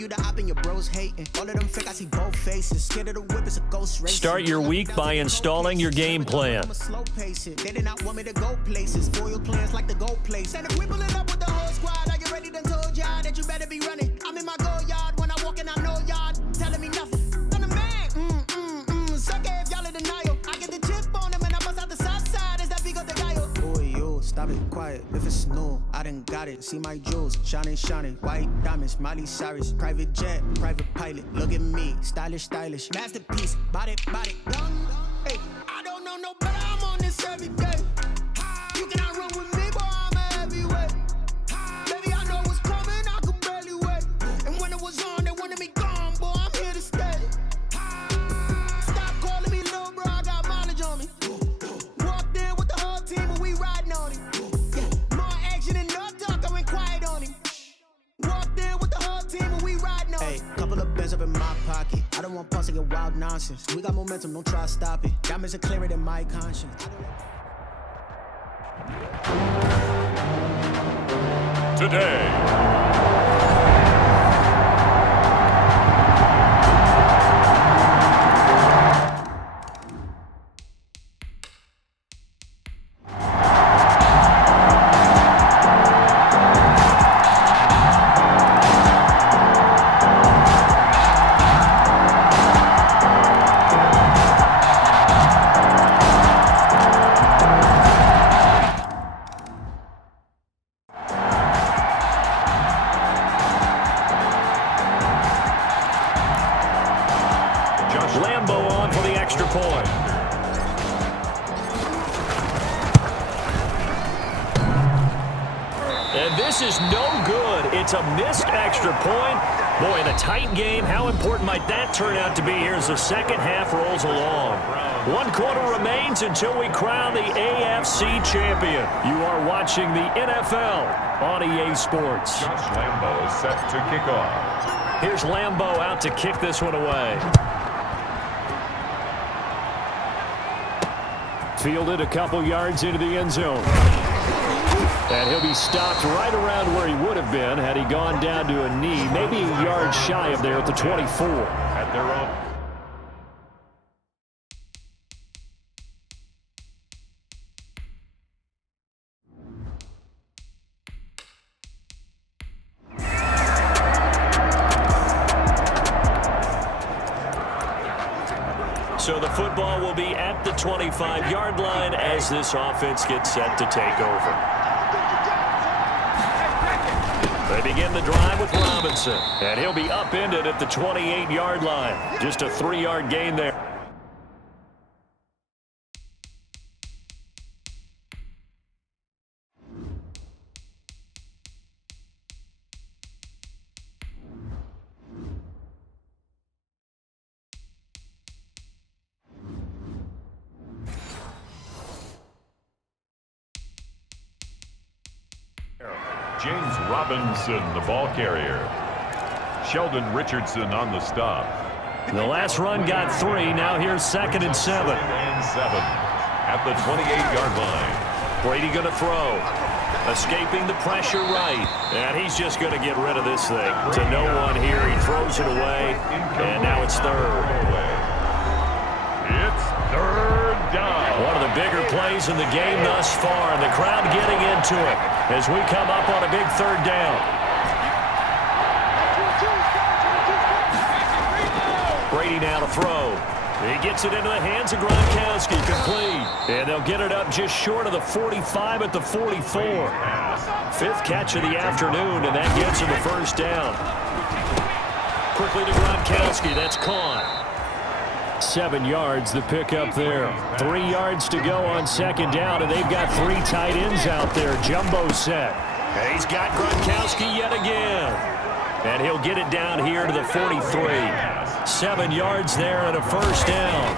you the op and your bros hating. All of them fake, I see both faces. Scared of the whip, it's a ghost race. Start your week by installing your game plan. They did not want me to go places. Foil plans like the gold place. And if we pulling up with the whole squad, are you ready? Done told y'all that you better be running. I'm in my go yard when I walk in, I know y'all telling me nothing. I'm the man. Suck it if y'all in denial. I get the chip on them and I bust out the south side. Is that big of the dial? Boy, yo, stop it, quiet. If it's new, I done got it. See my jewels, shining, white diamonds, Miley Cyrus, private jet, private pilot. Look at me, stylish, masterpiece, body, young. Hey, I don't know no better. I'm on this every day. You cannot run with me, boy. I'm a heavyweight. Baby, I know what's coming. I could barely wait. And when it was on, they wanted me gone, boy. I'm here to stay. Stop calling me little bro. I got mileage on me. Walked in with the whole team and we riding on him. Yeah, more action and no talk. I went quiet on him. Walked in with the whole team and we riding on him. Hey, couple of bands up in my pocket. I don't want pulse to get wild nonsense. We got momentum, don't try to stop it. Diamonds are clearer than my conscience. Today. Lambo on for the extra point. And this is no good. It's a missed extra point. Boy, in a tight game, how important might that turn out to be here as the second half rolls along? 1 quarter remains until we crown the AFC champion. You are watching the NFL on EA Sports. Josh Lambo is set to kick off. Here's Lambo out to kick this one away. Fielded a couple yards into the end zone. And he'll be stopped right around where he would have been had he gone down to a knee, maybe a yard shy of there at the 24. At their own. So the football will be at the 25-yard line as this offense gets set to take over. They begin the drive with Robinson, and he'll be upended at the 28-yard line. Just a 3-yard gain there. James Robinson, the ball carrier. Sheldon Richardson on the stop. The last run got 3. Now here's 2nd and 7. And 7 at the 28-yard line. Brady going to throw. Escaping the pressure right. And he's just going to get rid of this thing. To no one here. He throws it away. And now it's 3rd. It's 3rd down. One of the bigger plays in the game thus far. And the crowd getting into it as we come up on a big 3rd down. Brady now to throw. He gets it into the hands of Gronkowski, complete. And they'll get it up just short of the 45 at the 44. 5th catch of the afternoon, and that gets him the 1st down. Quickly to Gronkowski, that's caught. 7 yards, the pickup there. 3 yards to go on 2nd down, and they've got 3 tight ends out there. Jumbo set. And he's got Gronkowski yet again. And he'll get it down here to the 43. 7 yards there and a 1st down.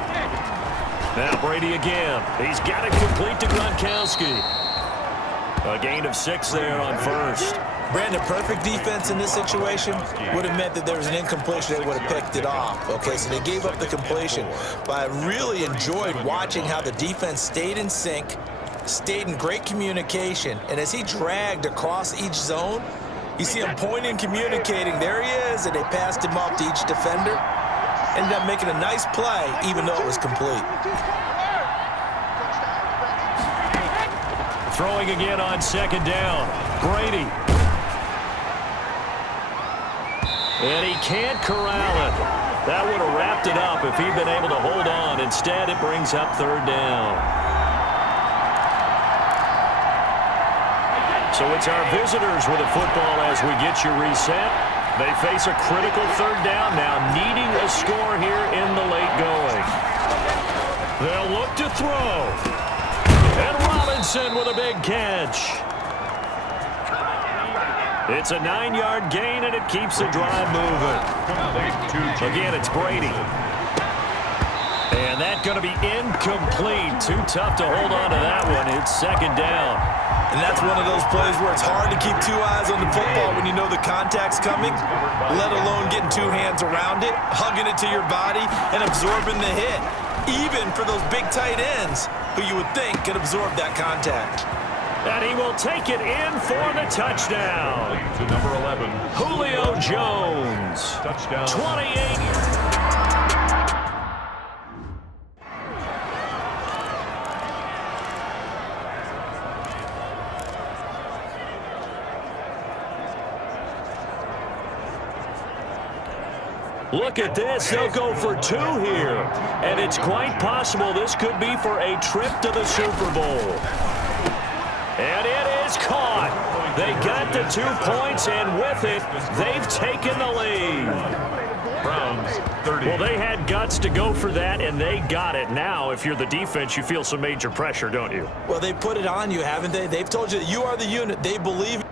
Now Brady again. He's got it complete to Gronkowski. A gain of 6 there on 1st. Brandon, perfect defense in this situation would have meant that there was an incompletion. They would have picked it off. Okay, so they gave up the completion. But I really enjoyed watching how the defense stayed in sync, stayed in great communication, and as he dragged across each zone, You see him pointing, communicating. There he is, and they passed him off to each defender. Ended up making a nice play, even though it was complete. Throwing again on second down. Brady. And he can't corral it. That would have wrapped it up if he'd been able to hold on. Instead, it brings up third down. So it's our visitors with the football as we get you reset. They face a critical third down now, needing a score here in the late going. They'll look to throw. And Robinson with a big catch. It's a 9-yard gain, and it keeps the drive moving. Again, it's Brady. And that's going to be incomplete. Too tough to hold on to that one. It's second down. And that's one of those plays where it's hard to keep two eyes on the football when you know the contact's coming, let alone getting two hands around it, hugging it to your body, and absorbing the hit. Even for those big tight ends who you would think could absorb that contact. And he will take it in for the touchdown. To number 11. Julio Jones. Touchdown. 28. Look at this. They'll go for two here. And it's quite possible this could be for a trip to the Super Bowl. And it is caught. They got the 2 points, and with it, they've taken the lead. Browns, 30. Well, they had guts to go for that, and they got it. Now, if you're the defense, you feel some major pressure, don't you? Well, they put it on you, haven't they? They've told you that you are the unit. They believe.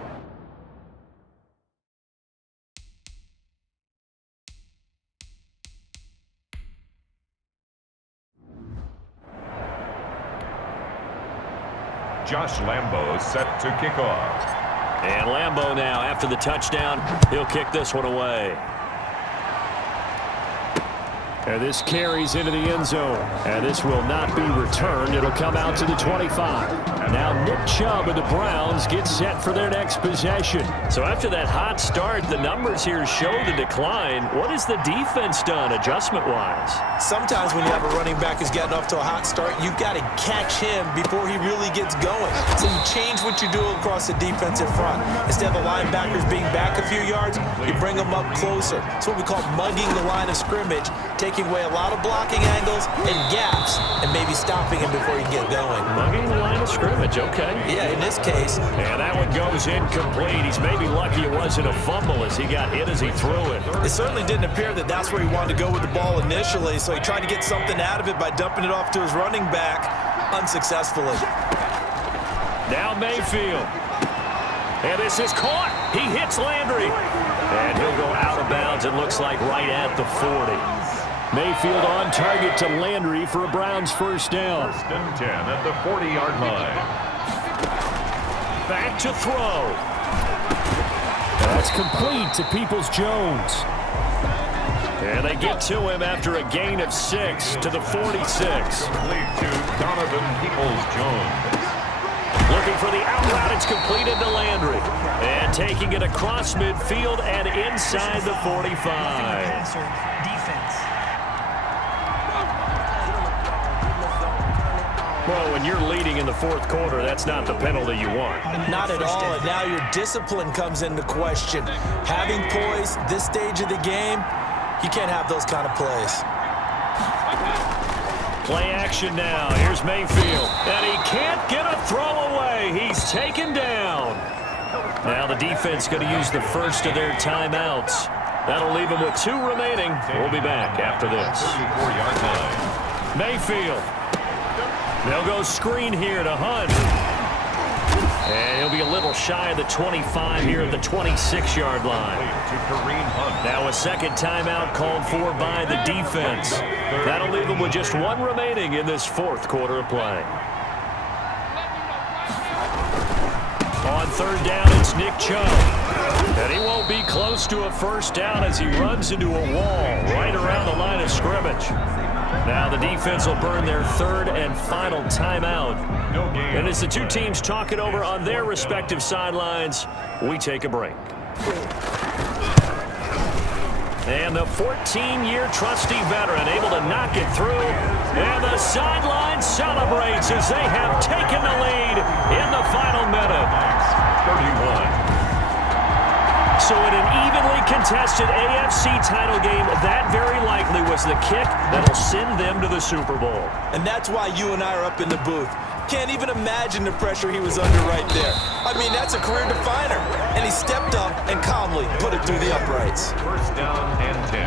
Josh Lambo set to kick off. And Lambo now, after the touchdown, he'll kick this one away. And this carries into the end zone. And this will not be returned. It'll come out to the 25. Now Nick Chubb of the Browns gets set for their next possession. So after that hot start, the numbers here show the decline. What has the defense done adjustment-wise? Sometimes when you have a running back who's gotten off to a hot start, you've got to catch him before he really gets going. So you change what you do across the defensive front. Instead of the linebackers being back a few yards, you bring them up closer. It's what we call mugging the line of scrimmage, taking away a lot of blocking angles and gaps, and maybe stopping him before he can get going. Mugging the line of scrimmage, okay. Yeah, in this case. And that one goes incomplete. He's maybe lucky it wasn't a fumble as he got hit as he threw it. It certainly didn't appear that that's where he wanted to go with the ball initially, so he tried to get something out of it by dumping it off to his running back unsuccessfully. Now Mayfield. And this is caught. He hits Landry. And he'll go out of bounds, it looks like, right at the 40. Mayfield on target to Landry for a Browns first down. First and 10 at the 40-yard line. Back to throw. That's complete to Peoples-Jones. And they get to him after a gain of 6 to the 46. Complete to Donovan Peoples-Jones. Looking for the out route. It's completed to Landry. And taking it across midfield and inside the 45. Well, when you're leading in the fourth quarter, that's not the penalty you want. Not at all, and now your discipline comes into question. Having poise this stage of the game, you can't have those kind of plays. Play action now. Here's Mayfield. And he can't get a throw away. He's taken down. Now the defense going to use the first of their timeouts. That'll leave them with 2 remaining. We'll be back after this. 34-yard line. Mayfield. They'll go screen here to Hunt. And he'll be a little shy of the 25 here at the 26-yard line. To Kareem Hunt. Now a second timeout called for by the defense. That'll leave them with just 1 remaining in this fourth quarter of play. On third down, it's Nick Chubb. And he won't be close to a first down as he runs into a wall right around the line of scrimmage. Now the defense will burn their third and final timeout. And as the two teams talk it over on their respective sidelines, we take a break. And the 14-year trusty veteran able to knock it through. And the sideline celebrates as they have taken the lead in the final minute. 31. So in an evenly contested AFC title game, that very likely was the kick that'll send them to the Super Bowl. And that's why you and I are up in the booth. Can't even imagine the pressure he was under right there. I mean, that's a career definer. And he stepped up and calmly put it through the uprights. First down and 10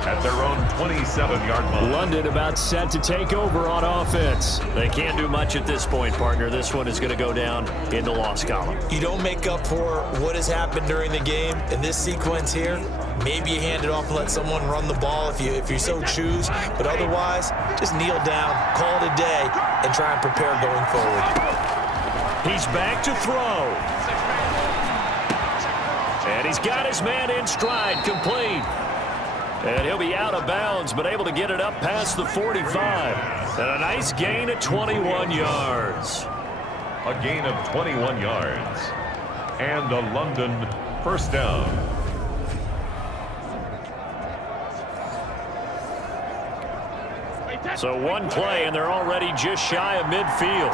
at their own 27-yard line. London about set to take over on offense. They can't do much at this point, partner. This one is going to go down in the loss column. You don't make up for what has happened during the game in this sequence here. Maybe you hand it off and let someone run the ball if you so choose. But otherwise, just kneel down, call it a day, and try and prepare going forward. He's back to throw. And he's got his man in stride, complete. And he'll be out of bounds, but able to get it up past the 45. And a nice gain at 21 yards. A gain of 21 yards. And a London first down. So one play, and they're already just shy of midfield.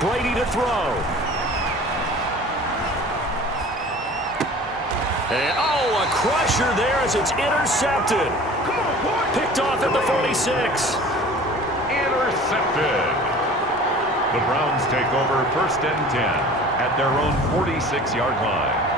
Brady to throw. And, oh, a crusher there as it's intercepted. Picked off at the 46. Intercepted. The Browns take over first and 10 at their own 46-yard line.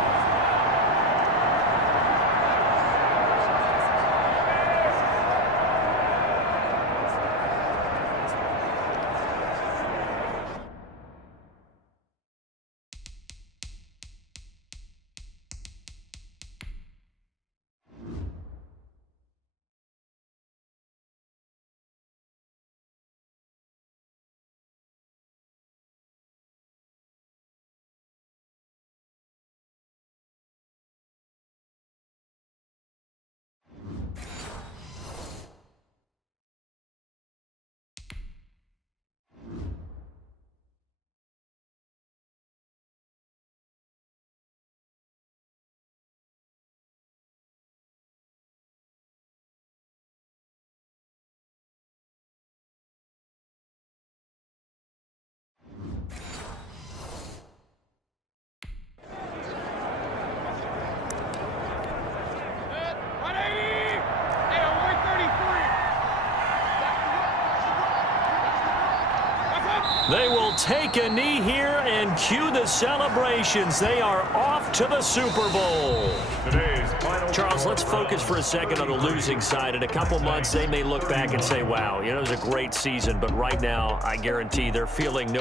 They will take a knee here and cue the celebrations. They are off to the Super Bowl. Charles, let's focus for a second on the losing side. In a couple months, they may look back and say, wow, it was a great season. But right now, I guarantee they're feeling no